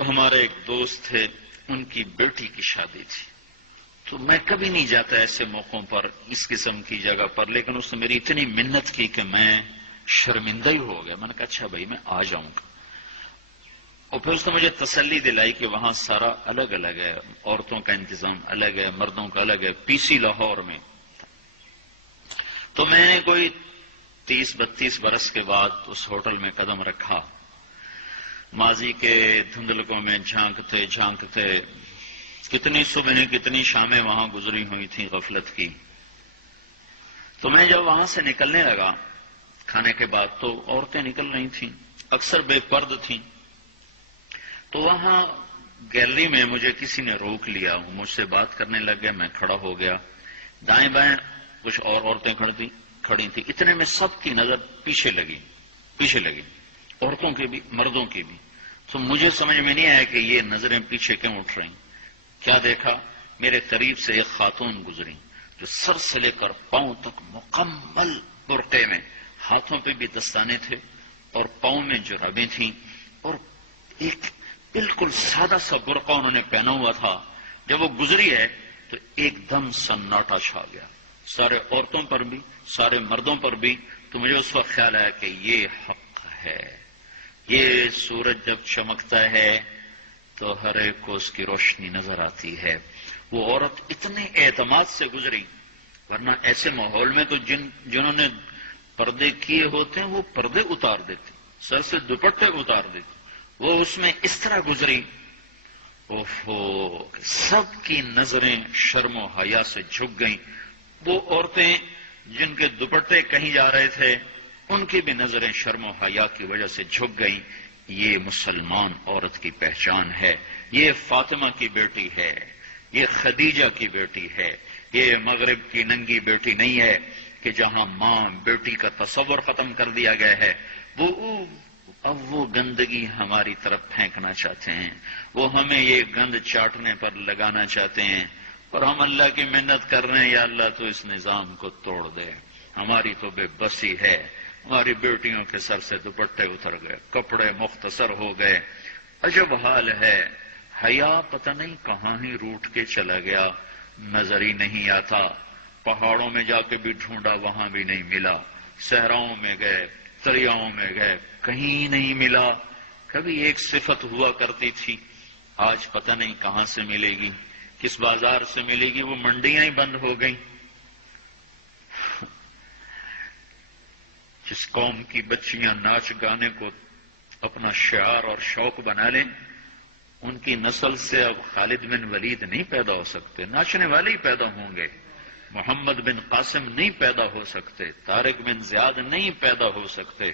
ہمارے ایک دوست تھے، ان کی بیٹی کی شادی تھی، تو میں کبھی نہیں جاتا ایسے موقعوں پر اس قسم کی جگہ پر، لیکن اس نے میری اتنی منت کی کہ میں شرمندہ ہی ہو گیا. میں نے کہا اچھا بھائی میں آ جاؤں گا. اور پھر اس نے مجھے تسلی دلائی کہ وہاں سارا الگ الگ ہے، عورتوں کا انتظام الگ ہے، مردوں کا الگ ہے. پی سی لاہور میں. تو میں نے کوئی 30-32 برس کے بعد اس ہوٹل میں قدم رکھا. ماضی کے دھندلکوں میں جھانکتے جھانکتے کتنی صبح کتنی شامیں وہاں گزری ہوئی تھیں غفلت کی. تو میں جب وہاں سے نکلنے لگا کھانے کے بعد تو عورتیں نکل رہی تھیں، اکثر بے پرد تھیں. تو وہاں گیلری میں مجھے کسی نے روک لیا، مجھ سے بات کرنے لگ گئے. میں کھڑا ہو گیا. دائیں بائیں کچھ اور عورتیں کھڑی تھیں. اتنے میں سب کی نظر پیچھے لگی، عورتوں کی بھی مردوں کی بھی. تو مجھے سمجھ میں نہیں آیا کہ یہ نظریں پیچھے کیوں اٹھ رہی. کیا دیکھا، میرے قریب سے ایک خاتون گزری جو سر سے لے کر پاؤں تک مکمل برقعے میں، ہاتھوں پہ بھی دستانے تھے اور پاؤں میں جرابیں تھیں، اور ایک بالکل سادہ سا برقع انہوں نے پہنا ہوا تھا. جب وہ گزری ہے تو ایک دم سناٹا چھا گیا، سارے عورتوں پر بھی سارے مردوں پر بھی. تو مجھے اس وقت خیال آیا کہ یہ حق ہے. یہ سورج جب چمکتا ہے تو ہر ایک کو اس کی روشنی نظر آتی ہے. وہ عورت اتنے اعتماد سے گزری، ورنہ ایسے ماحول میں تو جنہوں نے پردے کیے ہوتے ہیں وہ پردے اتار دیتے، سر سے دوپٹے اتار دیتے. وہ اس میں اس طرح گزری، سب کی نظریں شرم و حیا سے جھک گئیں. وہ عورتیں جن کے دوپٹے کہیں جا رہے تھے ان کی بھی نظریں شرم و حیا کی وجہ سے جھک گئیں. یہ مسلمان عورت کی پہچان ہے. یہ فاطمہ کی بیٹی ہے، یہ خدیجہ کی بیٹی ہے. یہ مغرب کی ننگی بیٹی نہیں ہے کہ جہاں ماں بیٹی کا تصور ختم کر دیا گیا ہے. اب وہ گندگی ہماری طرف پھینکنا چاہتے ہیں، وہ ہمیں یہ گند چاٹنے پر لگانا چاہتے ہیں، اور ہم اللہ کی منت کر رہے ہیں یا اللہ تو اس نظام کو توڑ دے. ہماری تو بے بسی ہے. ہماری بیٹیوں کے سر سے دوپٹے اتر گئے، کپڑے مختصر ہو گئے. عجب حال ہے. حیا پتہ نہیں کہاں ہی روٹ کے چلا گیا، نظر ہی نہیں آتا. پہاڑوں میں جا کے بھی ڈھونڈا، وہاں بھی نہیں ملا. صحراؤں میں گئے، دریاؤں میں گئے، کہیں نہیں ملا. کبھی ایک صفت ہوا کرتی تھی، آج پتہ نہیں کہاں سے ملے گی، کس بازار سے ملے گی. وہ منڈیاں ہی بند ہو گئیں. جس قوم کی بچیاں ناچ گانے کو اپنا شعار اور شوق بنا لیں، ان کی نسل سے اب خالد بن ولید نہیں پیدا ہو سکتے، ناچنے والے ہی پیدا ہوں گے. محمد بن قاسم نہیں پیدا ہو سکتے، طارق بن زیاد نہیں پیدا ہو سکتے.